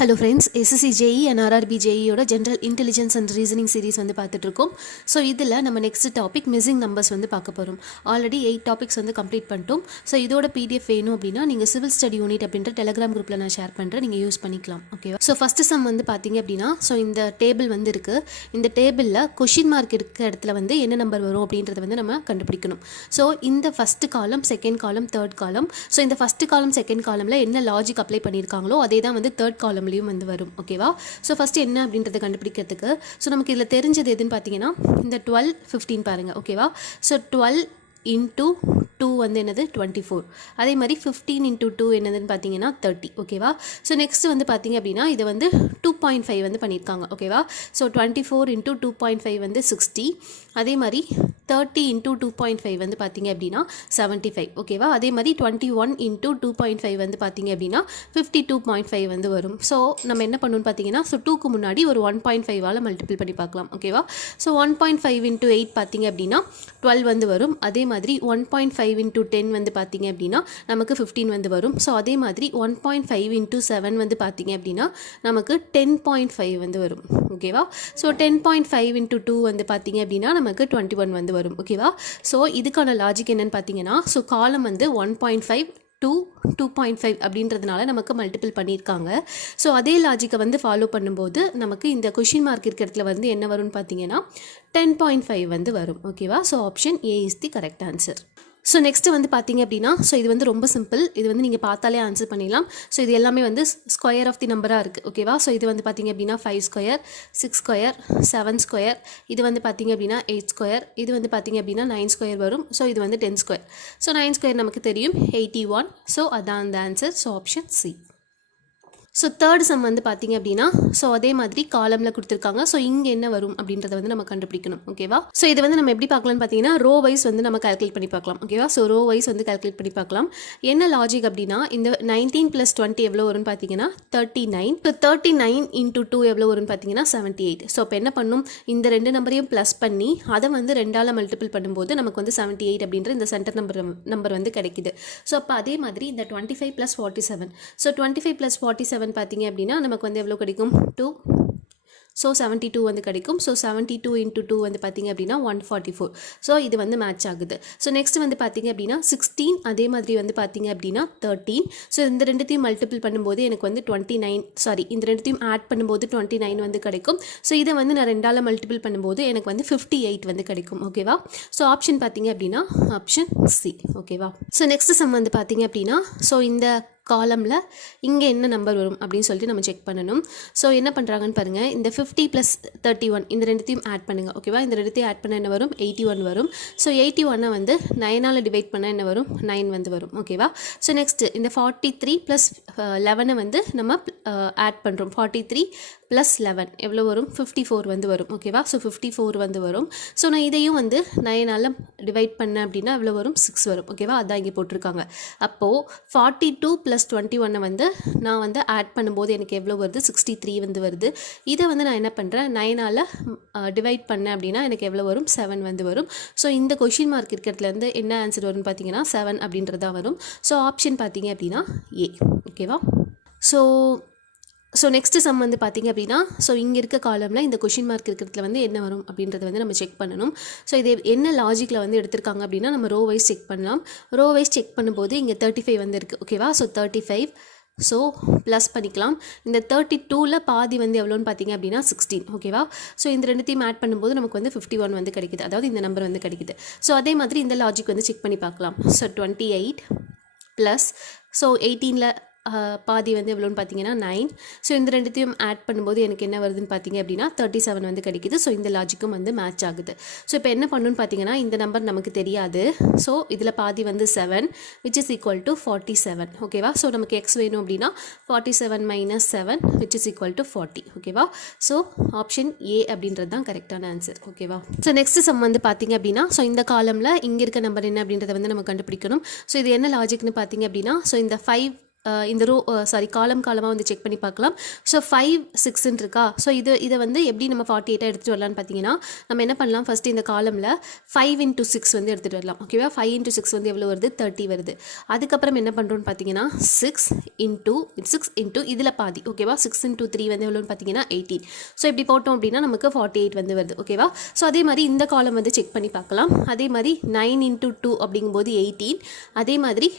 Hello friends, SSC JE and RRB JE ஓட General Intelligence and Reasoning series வந்து பார்த்துட்டு இருக்கோம். ஸோ இதில் நம்ம நெக்ஸ்ட் டாபிக் மிஸ்ஸிங் நம்பர்ஸ் வந்து பார்க்க போகிறோம். ஆல்ரெடி 8 டாபிக்ஸ் வந்து கம்ப்ளீட் பண்ணிட்டோம். ஸோ இதோட PDF வேணும் அப்படின்னா நீங்கள் சிவில் ஸ்டடி யூனிட் அப்படின்ற டெலிகிராம் குரூப்பில் நான் ஷேர் பண்ணுறேன், நீங்கள் யூஸ் பண்ணிக்கலாம். ஓகேவா? ஸோ ஃபஸ்ட்டு சம் வந்து பார்த்தீங்க அப்படின்னா, ஸோ இந்த டேபிள் வந்து இருக்குது. இந்த டேபிளில் கொஷின் மார்க் இருக்க இடத்துல வந்து என்ன நம்பர் வரும் அப்படின்றத வந்து நம்ம கண்டுபிடிக்கணும். ஸோ இந்த ஃபஸ்ட்டு காலம், செகண்ட் காலம், தேர்ட் காலம். ஸோ இந்த ஃபஸ்ட்டு காலம், செகண்ட் காலமில் என்ன லாஜிக் அப்ளை பண்ணியிருக்காங்களோ அதே தான் வந்து தேர்ட் காலம் வந்து வரும். ஓகேவா? ஸோ ஃபஸ்ட்டு என்ன அப்படின்றத கண்டுபிடிக்கிறதுக்கு ஸோ நமக்கு இதில் தெரிஞ்சது எதுன்னு பார்த்தீங்கன்னா இந்த 12, 15 பாருங்கள். ஓகேவா? ஸோ 12 into 2 வந்து என்னது 24. அதே மாதிரி 15 into 2 என்னதுன்னு பார்த்தீங்கன்னா 30. ஓகேவா? ஸோ நெக்ஸ்ட் வந்து பார்த்தீங்க அப்படின்னா இதை வந்து 2.5 வந்து பண்ணியிருக்காங்க. ஓகேவா? ஸோ 24 into 2.5 வந்து 60. அதே மாதிரி 30 into 2.5 வந்து பார்த்தீங்க அப்படின்னா 75. ஓகேவா? அதே மாதிரி 21 into 2.5 வந்து பார்த்தீங்க அப்படின்னா 52.5 வந்து வரும். ஸோ நம்ம என்ன பண்ணணும்னு பார்த்தீங்கன்னா ஸோ 2க்கு முன்னாடி ஒரு 1.5ஆல் மல்டிபிள் பண்ணி பார்க்கலாம். ஓகேவா? ஸோ 1.5 into 8 பார்த்தீங்க அப்படின்னா 12 வந்து வரும். அதே மாதிரி 1.5 into 10 வந்து பார்த்தீங்க அப்படின்னா நமக்கு 15 வந்து வரும். ஸோ அதே மாதிரி 1.5 into 7 வந்து பார்த்தீங்க அப்படின்னா நமக்கு 10.5 வந்து வரும். ஓகேவா? ஸோ 10.5 into 2 வந்து பார்த்தீங்க அப்படின்னா நமக்கு 21 வந்து வரும். ஓகேவா? ஸோ இதுக்கான லாஜிக் என்னன்னு பார்த்தீங்கன்னா ஸோ காலம் வந்து 1.5 to 2.5 அப்படின்றதுனால நமக்கு மல்டிபிள் பண்ணியிருக்காங்க. ஸோ அதே லாஜிக்கை வந்து ஃபாலோ பண்ணும்போது நமக்கு இந்த கொஷின் மார்க் இருக்கிற இடத்துல வந்து என்ன வரும்னு பார்த்தீங்கன்னா 10.5 வந்து வரும். ஓகேவா? So option A is the correct answer. So next வந்து பார்த்தீங்க அப்படின்னா ஸோ இது வந்து ரொம்ப சிம்பிள். இது வந்து நீங்கள் பார்த்தாலே ஆன்சர் பண்ணிடலாம். ஸோ இது எல்லாமே வந்து ஸ்கொயர் ஆஃப் தி நம்பராக இருக்குது. ஓகேவா? ஸோ இது வந்து பார்த்தீங்க அப்படின்னா 5 ஸ்கொயர், 6 ஸ்கொயர், 7 ஸ்கொயர், இது வந்து பார்த்தீங்க அப்படின்னா 8 ஸ்கொயர், இது வந்து பார்த்தீங்க அப்படின்னா 9 ஸ்கொயர் வரும். ஸோ இது வந்து 10 ஸ்கொயர். ஸோ 9 ஸ்கொயர் நமக்கு தெரியும் 81. ஸோ அதான் அந்த answer. So option C. So third sum வந்து பார்த்தீங்க அப்படின்னா ஸோ அதே மாதிரி காலமில் கொடுத்துருக்காங்க. ஸோ இங்கே என்ன வரும் அப்படின்றத வந்து நம்ம கண்டுபிடிக்கணும். ஓகேவா? ஸோ இது வந்து நம்ம எப்படி பார்க்கலாம்னு பார்த்தீங்கன்னா ரோ வைஸ் வந்து நம்ம கால்குலேட் பண்ணி பார்க்கலாம். ஓகேவா? ஸோ ரோ வைஸ் வந்து கால்குலேட் பண்ணி பார்க்கலாம். என்ன லாஜிக் அப்படின்னா இந்த 19 + 20 எவ்வளோ வரும்னு பார்த்தீங்கன்னா 39. ஸோ 39 into 2 எவ்வளோ வரும்னு பார்த்தீங்கன்னா 78. ஸோ இப்போ என்ன பண்ணும், இந்த ரெண்டு நம்பரையும் ப்ளஸ் பண்ணி அதை வந்து 2ஆல் மல்டிபிள் பண்ணும்போது நமக்கு வந்து 78 அப்படின்ற இந்த சென்டர் நம்பர் வந்து கிடைக்குது. ஸோ அப்போ அதே மாதிரி இந்த 25 + 47. ஸோ 25 + 47 பார்த்தீங்க அப்படின்னா நமக்கு வந்து எவ்வளோ கிடைக்கும் 2. ஸோ 72 வந்து கிடைக்கும். ஸோ 72 into 2 வந்து பார்த்தீங்க அப்படின்னா 144. ஸோ இது வந்து மேட்ச் ஆகுது. ஸோ நெக்ஸ்ட் வந்து பார்த்தீங்க அப்படின்னா 16. அதே மாதிரி வந்து பார்த்தீங்க அப்படின்னா 13. ஸோ இந்த ரெண்டுத்தையும் மல்டிபிள் பண்ணும்போது எனக்கு வந்து 29 இந்த ரெண்டுத்தையும் ஆட் பண்ணும்போது 29 வந்து கிடைக்கும். ஸோ இதை வந்து நான் 2ஆல் மல்டிபிள் பண்ணும்போது எனக்கு வந்து 58 வந்து கிடைக்கும். ஓகேவா? ஸோ ஆப்ஷன் பார்த்தீங்க அப்படின்னா ஆப்ஷன் சி. ஓகேவா? ஸோ நெக்ஸ்ட் சம் வந்து பார்த்தீங்க அப்படின்னா ஸோ இந்த காலமில் இங்கே என்ன நம்பர் வரும் அப்படின்னு சொல்லிட்டு நம்ம செக் பண்ணணும். ஸோ என்ன பண்ணுறாங்கன்னு பாருங்கள், இந்த 50 + 31 இந்த ரெண்டுத்தையும் ஆட் பண்ணுங்கள். ஓகேவா? இந்த ரெண்டுத்தையும் ஆட் பண்ண என்ன வரும் 81 வரும். ஸோ 81 வந்து 9ஆல் டிவைட் பண்ண என்ன வரும் 9 வந்து வரும். ஓகேவா? ஸோ நெக்ஸ்ட்டு இந்த 43 + 11 வந்து நம்ம ஆட் பண்ணுறோம். 43 + 11 எவ்வளோ வரும் 54 வந்து வரும். ஓகேவா? ஸோ 54 வந்து வரும். ஸோ நான் இதையும் வந்து 9ஆல் டிவைட் பண்ணேன் அப்படின்னா எவ்வளோ வரும் 6 வரும். ஓகேவா? அதான் இங்கே போட்டிருக்காங்க. அப்போது 42 + 21 வந்து நான் வந்து ஆட் பண்ணும்போது எனக்கு எவ்வளோ வருது 63 வந்து வருது. இதை வந்து நான் என்ன பண்ணுறேன் 9ஆல் டிவைட் பண்ணேன் அப்படின்னா எனக்கு எவ்வளோ வரும் 7 வந்து வரும். ஸோ இந்த கொஷின் மார்க் இருக்கிறதுலேருந்து என்ன ஆன்சர் வரும்னு பார்த்தீங்கன்னா 7 அப்படின்றதான் வரும். ஸோ ஆப்ஷன் பார்த்தீங்க அப்படின்னா ஏ. ஓகேவா? ஸோ நெக்ஸ்ட்டு சம் வந்து பார்த்தீங்க அப்படின்னா ஸோ இங்கே இருக்க காலமில் இந்த கொஷின் மார்க் இருக்கிறதுல வந்து என்ன வரும் அப்படின்றத வந்து நம்ம செக் பண்ணணும். ஸோ இது என்ன லாஜிக்கில் வந்து எடுத்திருக்காங்க அப்படின்னா நம்ம ரோ வைஸ் செக் பண்ணலாம். ரோ வைஸ் செக் பண்ணும்போது இங்கே 35 வந்து இருக்குது. ஓகேவா? ஸோ 35. ஸோ ப்ளஸ் பண்ணிக்கலாம். இந்த 32ல் பாதி வந்து எவ்வளோன்னு பார்த்தீங்க அப்படின்னா 16. ஓகேவா? ஸோ இந்த ரெண்டுத்தையும் ஆட் பண்ணும்போது நமக்கு வந்து 51 வந்து கிடைக்குது. அதாவது இந்த நம்பர் வந்து கிடைக்குது. ஸோ அதே மாதிரி இந்த லாஜிக் வந்து செக் பண்ணி பார்க்கலாம். ஸோ 28 ப்ளஸ் ஸோ 18ல் பாதி வந்து எவ்வளோன்னு பார்த்தீங்கன்னா 9. ஸோ இந்த ரெண்டுத்தையும் ஆட் பண்ணும்போது எனக்கு என்ன வருதுன்னு பார்த்தீங்க அப்படின்னா 37 வந்து கிடைக்குது. ஸோ இந்த லாஜிக்கும் வந்து மேட்ச் ஆகுது. ஸோ இப்போ என்ன பண்ணணும்னு பார்த்தீங்கன்னா இந்த நம்பர் நமக்கு தெரியாது. ஸோ இதில் பாதி வந்து 7 which is equal to 47. ஓகேவா? ஸோ நமக்கு எக்ஸ் வேணும் அப்படின்னா 47 - 7 which is equal to 40. ஓகேவா? ஸோ ஆப்ஷன் ஏ அப்படின்றது தான் கரெக்டான ஆன்சர். ஓகேவா? ஸோ நெக்ஸ்ட் சம் வந்து பார்த்தீங்க அப்படின்னா ஸோ இந்த காலமில் இங்கே இருக்க நம்பர் என்ன அப்படின்றத வந்து நம்ம கண்டுபிடிக்கணும். ஸோ இது என்ன லாஜிக்னு பார்த்தீங்க அப்படின்னா ஸோ இந்த 5 இந்த ரோ காலமாக வந்து செக் பண்ணி பார்க்கலாம். ஸோ 5 6ன்னு இருக்கா. ஸோ இதை வந்து எப்படி நம்ம 48 எடுத்துகிட்டு வரலான்னு பார்த்தீங்கன்னா, நம்ம என்ன பண்ணலாம், ஃபஸ்ட்டு இந்த காலமில் 5 into 6 வந்து எடுத்துகிட்டு வரலாம். ஓகேவா, 5 into 6 வந்து எவ்வளோ வருது, 30 வருது. அதுக்கப்புறம் என்ன பண்ணுறோன்னு பார்த்தீங்கன்னா 6 into இதில் பாதி. ஓகேவா, 6 into 3 வந்து எவ்வளோன்னு பார்த்தீங்கன்னா 18. ஸோ இப்படி போட்டோம் அப்படின்னா நமக்கு 48 வந்து வருது. ஓகேவா, ஸோ அதே மாதிரி இந்த காலம் வந்து செக் பண்ணி பார்க்கலாம். அதே மாதிரி 9 into 2 அப்படிங்கும்போது 18. அதே மாதிரி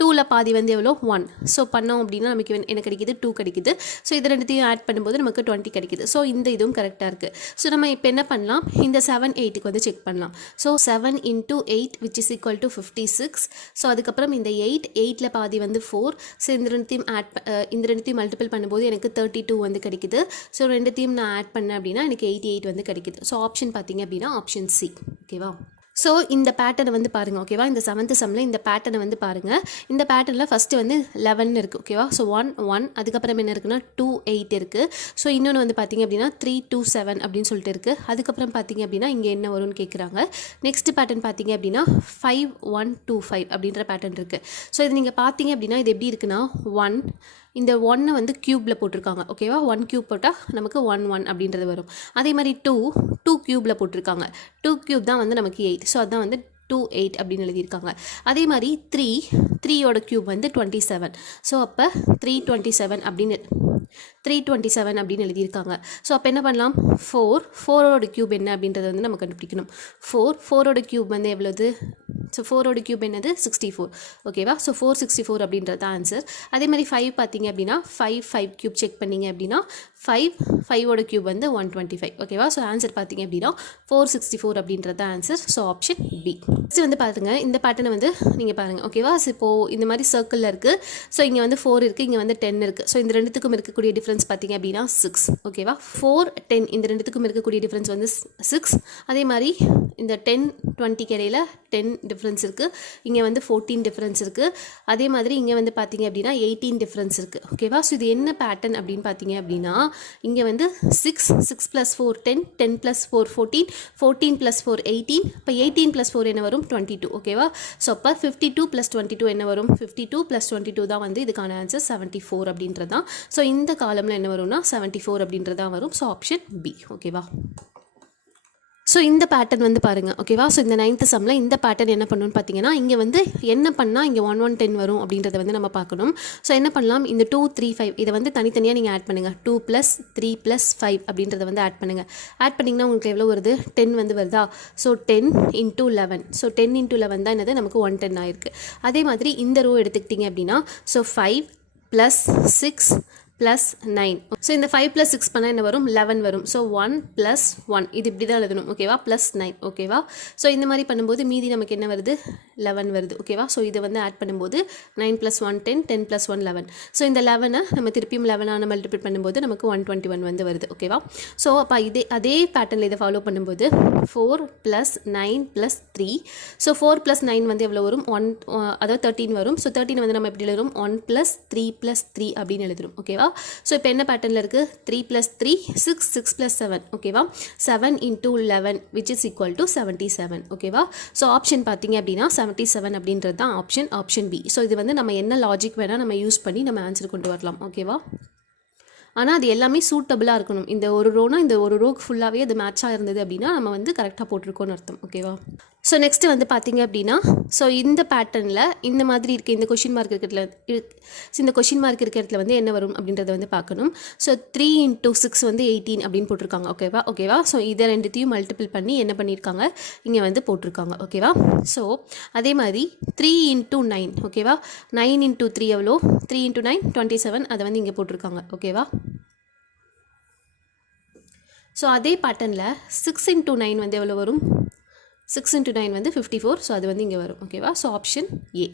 2ல் பாதி வந்து எவ்வளோ 1. ஸோ பண்ணோம் அப்படின்னா நமக்கு என்ன கிடைக்குது, 2 கிடைக்குது. ஸோ இது ரெண்டுத்தையும் ஆட் பண்ணும்போது நமக்கு 20 கிடைக்குது. ஸோ இந்த இதுவும் கரெக்டாக இருக்குது. ஸோ நம்ம இப்போ என்ன பண்ணலாம், இந்த 7 8க்கு வந்து செக் பண்ணலாம். So 7 into 8 which is equal to 56. So அதுக்கப்புறம் இந்த 8ல் பாதி வந்து 4. ஸோ இந்த ரெண்டுத்தையும் மல்டிபிள் பண்ணும்போது எனக்கு 32 வந்து கிடைக்குது. ஸோ ரெண்டுத்தையும் நான் ஆட் பண்ணேன் அப்படின்னா எனக்கு 88 வந்து கிடைக்குது. ஸோ ஆப்ஷன் பார்த்தீங்க அப்படின்னா ஆப்ஷன் சி. ஓகேவா, ஸோ இந்த பேட்டர்னை வந்து பாருங்கள். ஓகேவா, இந்த 7th சம்மில் இந்த பேட்டர்னை வந்து பாருங்கள். இந்த பேட்டர்னில் ஃபஸ்ட்டு வந்து 11 இருக்குது. ஓகேவா, ஸோ 1 அதுக்கப்புறம் என்ன இருக்குன்னா 2 8 இருக்குது. ஸோ இன்னொன்று வந்து பார்த்திங்க அப்படின்னா 3 2 7 அப்படின்னு சொல்லிட்டு இருக்குது. அதுக்கப்புறம் பார்த்திங்க அப்படின்னா இங்கே என்ன வரும்னு கேட்குறாங்க. நெக்ஸ்ட் பேட்டர்ன் பார்த்திங்க அப்படின்னா 5 1 2 5 அப்படின்ற பேட்டர்ன் இருக்குது. ஸோ இது நீங்கள் பார்த்தீங்க அப்படின்னா இது எப்படி இருக்குன்னா 1 இந்த 1 வந்து க்யூப்பில் போட்டிருக்காங்க. ஓகேவா, 1 க்யூப் போட்டால் நமக்கு 1 1 அப்படின்றது வரும். அதே மாதிரி 2 க்யூப்பில் போட்டிருக்காங்க. 2 க்யூப் தான் வந்து நமக்கு 8. ஸோ அதுதான் வந்து 2 8 அப்படின்னு எழுதியிருக்காங்க. அதே மாதிரி 3யோட க்யூப் வந்து 27. ஸோ அப்போ 327 அப்படின்னு எழுதியிருக்காங்க. ஸோ அப்போ என்ன பண்ணலாம், 4ஓட க்யூப் என்ன அப்படின்றத வந்து நம்ம கண்டுபிடிக்கணும். 4ஓட க்யூப் வந்து எவ்வளோது, ஸோ 4ஓட க்யூப் என்னது 64. ஓகேவா, ஸோ 464 அப்படின்றது தான் ஆன்சர். அதே மாதிரி 5 பார்த்தீங்க அப்படின்னா 5 க்யூப் செக் பண்ணிங்க அப்படின்னா 5ஓட க்யூப் வந்து 125. ஓகேவா, ஸோ ஆன்சர் பார்த்தீங்க அப்படின்னா 464 அப்படின்றது தான் answer. So option B. Next வந்து பாருங்கள், இந்த பேட்டர்னை வந்து நீங்கள் பாருங்கள். ஓகேவா, ஸோ இப்போது இந்த மாதிரி சர்க்கிளில் இருக்குது. ஸோ இங்கே வந்து 4 இருக்குது, இங்கே வந்து 10 இருக்குது. ஸோ இந்த ரெண்டுத்துக்கும் இருக்கக்கூடிய டிஃப்ரென்ஸ் பார்த்தீங்க அப்படின்னா 6. ஓகேவா, 4 10 இந்த ரெண்டுத்துக்கும் இருக்கக்கூடிய டிஃப்ரென்ஸ் வந்து 6. அதே மாதிரி இந்த 10 20 இடையில 10 டிஃப்ரென்ஸ் இருக்குது. இங்கே வந்து 14 டிஃப்ரென்ஸ் இருக்குது. அதே மாதிரி இங்கே வந்து பார்த்தீங்க அப்படின்னா 18 டிஃப்ரென்ஸ் இருக்குது. ஓகேவா, ஸோ இது என்ன பேட்டர்ன் அப்படின்னு பார்த்தீங்க அப்படின்னா இங்கே வந்து 6 + 4 10 10 + 4 14 14 + 4 18. இப்போ 18 + 4 என்ன வரும் 22. ஓகேவா, ஸோ அப்போ 52 + 22 என்ன வரும் 52 + 22 தான் வந்து இதுக்கான ஆன்சர் 74 அப்படின்றது தான். ஸோ இந்த காலமில் என்ன வரும்னா 74 அப்படின்றது தான் வரும். So option B. ஓகேவா, ஸோ இந்த பேட்டர்ன் வந்து பாருங்கள். ஓகேவா, ஸோ இந்த 9th சம்மில் இந்த பேட்டர்ன் என்ன பண்ணணும்னு பார்த்தீங்கன்னா இங்கே வந்து என்ன பண்ணால் இங்கே 1 1 10 வரும் அப்படின்றத வந்து நம்ம பார்க்கணும். ஸோ என்ன பண்ணலாம், இந்த 2 3 5 இதை வந்து தனித்தனியாக நீங்கள் ஆட் பண்ணுங்கள். 2 + 3 + 5 அப்படின்றத வந்து ஆட் பண்ணுங்கள். ஆட் பண்ணிங்கன்னா உங்களுக்கு எவ்வளோ வருது, 10 வந்து வருதா. ஸோ 10 × 11. ஸோ 10 × 11 தான் என்னது நமக்கு 110 ஆயிருக்கு. அதே மாதிரி இந்த ரோ எடுத்துக்கிட்டிங்க அப்படின்னா ஸோ 5 + 6 + 9. ஸோ இந்த 5 + 6 பண்ணால் என்ன வரும் 11 வரும். ஸோ 1 + 1 இது இப்படி தான் எழுதணும். ஓகேவா, +9. ஓகேவா, ஸோ இந்த மாதிரி பண்ணும்போது மீதி நமக்கு என்ன வருது 11 வருது. ஓகேவா, ஸோ இதை வந்து ஆட் பண்ணும்போது 9 + 1 10 10 + 1 11. ஸோ இந்த 11 நம்ம திருப்பியும் 11 மல்டிபிள் பண்ணும்போது நமக்கு 121 வந்து வருது. ஓகேவா, ஸோ அப்போ அதே பேட்டர்னில் இதை ஃபாலோ பண்ணும்போது 4 + 9 + 3. ஸோ 4 + 9 வந்து எவ்வளோ வரும் அதாவது 13 வரும். ஸோ 13 வந்து நம்ம எப்படி எழுதுறோம் 1 + 3 + 3 அப்படின்னு எழுதுறோம். ஓகேவா, ஸோ இப்போ என்ன பேட்டர்னில் இருக்குது 3 + 3 6 6 + 7. ஓகேவா, 7 × 11 which is equal to 77. ஓகேவா, ஸோ ஆப்ஷன் பார்த்தீங்க அப்படின்னா 77 அப்படின்றது தான் ஆப்ஷன் பி. ஸோ இது வந்து நம்ம என்ன லாஜிக் வேணால் நம்ம யூஸ் பண்ணி நம்ம ஆன்சர் கொண்டு வரலாம். ஓகேவா, ஆனால் அது எல்லாமே சூட்டபிளாக இருக்கணும். இந்த ஒரு ரோனா இந்த ஒரு ரோக்கு ஃபுல்லாகவே அது மேட்சாக இருந்தது அப்படின்னா நம்ம வந்து கரெக்டாக போட்டிருக்கோன்னு அர்த்தம். ஓகேவா, ஸோ நெக்ஸ்ட்டு வந்து பார்த்தீங்க அப்படின்னா ஸோ இந்த பேட்டர்னில் இந்த மாதிரி இருக்க இந்த கொஷின் மார்க் இருக்கிற இடத்துல வந்து என்ன வரும் அப்படின்றத வந்து பார்க்கணும். ஸோ 3 × 6 வந்து 18 அப்படின்னு போட்டிருக்காங்க. ஓகேவா, ஸோ இதை ரெண்டுத்தையும் மல்டிபிள் பண்ணி என்ன பண்ணியிருக்காங்க இங்கே வந்து போட்டிருக்காங்க. ஓகேவா, ஸோ அதே மாதிரி 3 × 9. ஓகேவா, 9 × 3 எவ்வளோ 3 × 9 27. அதை வந்து இங்கே போட்டிருக்காங்க. ஓகேவா, ஸோ அதே பேட்டர்னில் 6 × 9 வந்து எவ்வளோ வரும் 6 × 9 வந்து 54. ஸோ அது வந்து இங்கே வரும். ஓகேவா, ஸோ ஆப்ஷன் ஏ.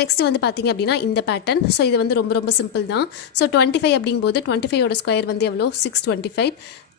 நெக்ஸ்ட் வந்து பார்த்தீங்க அப்படின்னா இந்த பேட்டர்ன். ஸோ இது வந்து ரொம்ப சிம்பிள் தான். ஸோ 25 அப்படிங்கும்போது 25ஓட ஸ்கொயர் வந்து எவ்வளோ 625.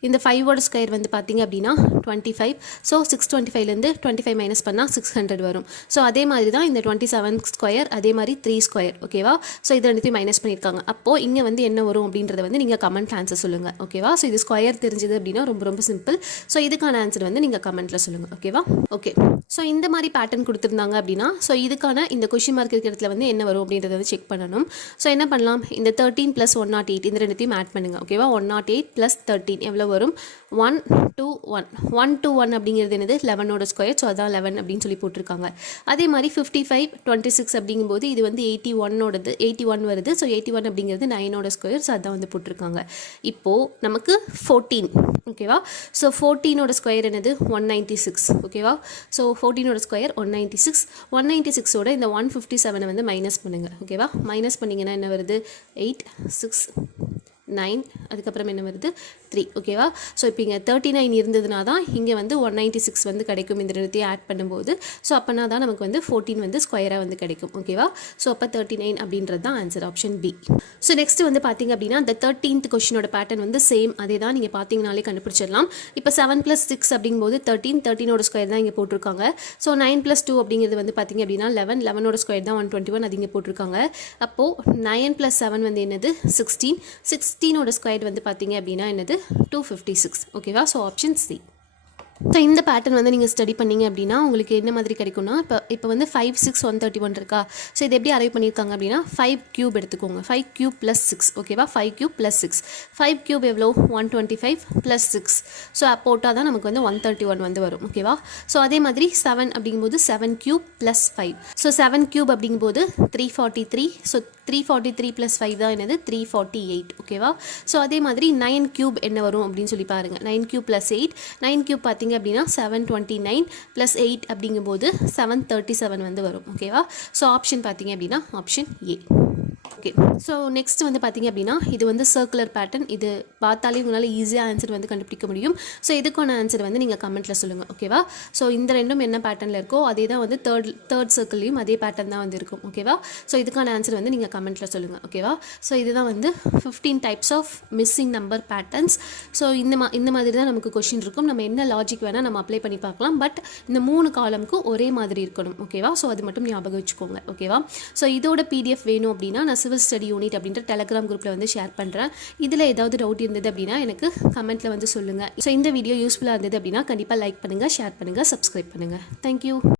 இந்த 5ஓட ஸ்கொயர் வந்து பார்த்தீங்க அப்படின்னா 25. ஸோ 625லேருந்து 25 மைனஸ் பண்ணால் 600 வரும். ஸோ அதே மாதிரி தான் இந்த 27 ஸ்கொயர், அதே மாதிரி 3 ஸ்கொயர். ஓகேவா? ஸோ இது ரெண்டுத்தையும் மைனஸ் பண்ணியிருக்காங்க. அப்போது இங்கே வந்து என்ன வரும் அப்படின்றத வந்து நீங்கள் கமெண்ட்டில் ஆன்சர் சொல்லுங்கள். ஓகேவா? ஸோ இது ஸ்கொயர் தெரிஞ்சது அப்படின்னா ரொம்ப ரொம்ப சிம்பிள். ஸோ இதுக்கான ஆன்சர் வந்து நீங்கள் கமெண்ட்டில் சொல்லுங்கள். ஓகேவா? ஓகே. ஸோ இந்த மாதிரி பேட்டர்ன் கொடுத்துருந்தாங்க அப்படின்னா ஸோ இதுக்கான இந்த கொஷின் மார்க் இருக்கிற இடத்துல வந்து என்ன வரும் அப்படின்றத வந்து செக் பண்ணணும். ஸோ என்ன பண்ணலாம், இந்த 13 + 108 இந்த ரெண்டுத்தையும் ஆட் பண்ணுங்கள். ஓகேவா? 108 + 13 எவ்வளோ வரும்? 121. 121 அப்படிங்கிறது என்னது? 11ஓட ஸ்கொயர். ஸோ அதான் 11 அப்படின்னு சொல்லி போட்டிருக்காங்க. அதே மாதிரி 55 26 அப்படிங்கும்போது இது வந்து 81ஓடது, 81 வருது. ஸோ 81 அப்படிங்கிறது 9ஓட ஸ்கொயர். ஸோ அதான் வந்து போட்டிருக்காங்க. இப்போது நமக்கு 14. ஓகேவா? ஸோ 14ஓட ஸ்கொயர் என்னது? 196. ஓகேவா? So 14ஓட square 196. 196ஓட இந்த 157 வந்து மைனஸ் பண்ணுங்கள். ஓகேவா? மைனஸ் பண்ணிங்கன்னா என்ன வருது? 8 6 9, அதுக்கப்புறம் என்ன வருது? 3. ஓகேவா? ஸோ இப்போ இங்கே 39 இருந்ததுனா தான் இங்கே வந்து 196 வந்து கிடைக்கும் இந்த ரெண்டுத்தையும் ஆட் பண்ணும்போது. ஸோ அப்போனா தான் நமக்கு வந்து 14 வந்து ஸ்கொயராக வந்து கிடைக்கும். ஓகேவா? ஸோ அப்போ 39 அப்படின்றது தான் answer, option B. So next வந்து பார்த்தீங்க அப்படின்னா இந்த 13th கொஷினோட பேட்டர்ன் வந்து சேம் அதே தான், நீங்கள் பார்த்தீங்கனாலே கண்டுபிடிச்சிடலாம். இப்போ 7 + 6 அப்படிங்கும்போது 13, 13ஓட ஸ்கொயர் தான் இங்கே போட்டிருக்காங்க. ஸோ 9 + 2 அப்படிங்கிறது வந்து பார்த்தீங்க அப்படின்னா 11, 11ஓட ஸ்கொயர் தான் 121, அது இங்கே போட்டிருக்காங்க. அப்போது 9 + 7 வந்து என்னது? 16. 16ஓட ஸ்கொயர் வந்து பார்த்தீங்க அப்படின்னா என்னது? 256. ஓகேவா? So option C. ஸோ இந்த பேட்டர்ன் வந்து நீங்கள் ஸ்டடி பண்ணிங்க அப்படின்னா உங்களுக்கு என்ன மாதிரி கிடைக்கும்னா, இப்போ வந்து 5 6 131 இருக்கா? ஸோ இது எப்படி அரைவ் பண்ணியிருக்காங்க அப்படின்னா 5 கியூப் எடுத்துக்கோங்க. 5 கியூப் + 6. ஓகேவா? 5 கியூப் + 6. 5 கியூப் எவ்வளோ? 125 + 6. ஸோ போட்டால் தான் நமக்கு வந்து 131 வந்து வரும். ஓகேவா? ஸோ அதே மாதிரி 7 அப்படிங்கும்போது 7 கியூப் + 5. ஸோ 7 கியூப் அப்படிங்கும்போது 343. ஸோ 343 + 5 தான் என்னது? 348. ஓகேவா? ஸோ அதே மாதிரி 9 கியூப் என்ன வரும் அப்படின்னு சொல்லி பாருங்கள். 9 கியூப் + 8. 9 கியூப் பார்த்தீங்க அப்படின்னா 729 + 8 அப்படிங்கும்போது 737 வந்து வரும். ஓகேவா? ஸோ ஆப்ஷன் பார்த்தீங்க அப்படின்னா option A. Okay. So next வந்து பார்த்தீங்க அப்படின்னா இது வந்து சர்க்குலர் பேட்டர்ன். இது பார்த்தாலே உங்களால் ஈஸியாக ஆன்சர் வந்து கண்டுபிடிக்க முடியும். ஸோ இதுக்கான ஆன்சர் வந்து நீங்கள் கமெண்ட்டில் சொல்லுங்கள். ஓகேவா? ஸோ இந்த ரெண்டும் என்ன பேட்டர்னில் இருக்கோ அதே தான் வந்து தேர்ட் சர்க்கிள்லையும் அதே பேட்டர்ன் தான் வந்து இருக்கும். ஓகேவா? ஸோ இதுக்கான ஆன்சர் வந்து நீங்கள் கமெண்ட்டில் சொல்லுங்கள். ஓகேவா? ஸோ இதுதான் வந்து 15 types of missing number patterns. So இந்த மாதிரி தான் நமக்கு கொஷின் இருக்கும். நம்ம என்ன லாஜிக் வேணால் நம்ம அப்ளை பண்ணி பார்க்கலாம். பட் இந்த 3 காலமுக்கும் ஒரே மாதிரி இருக்கணும். ஓகேவா? ஸோ அது மட்டும் ஞாபகம் வச்சுக்கோங்க. ஓகேவா? ஸோ இதோட பிடிஎஃப் வேணும் அப்படின்னா நான் சிவில் ஸ்டடி யூனிட் அப்படின்ற டெலகிராம் குரூப்பில் வந்து ஷேர் பண்ணுறேன். இதில் ஏதாவது டவுட் இருந்தது அப்படின்னா எனக்கு கமெண்ட்டில் வந்து சொல்லுங்கள். ஸோ இந்த வீடியோ யூஸ்ஃபுல்லாக இருந்தது அப்படின்னா கண்டிப்பாக லைக் பண்ணுங்கள், ஷேர் பண்ணுங்கள், சப்ஸ்கிரைப் பண்ணுங்கள். தேங்க்யூ.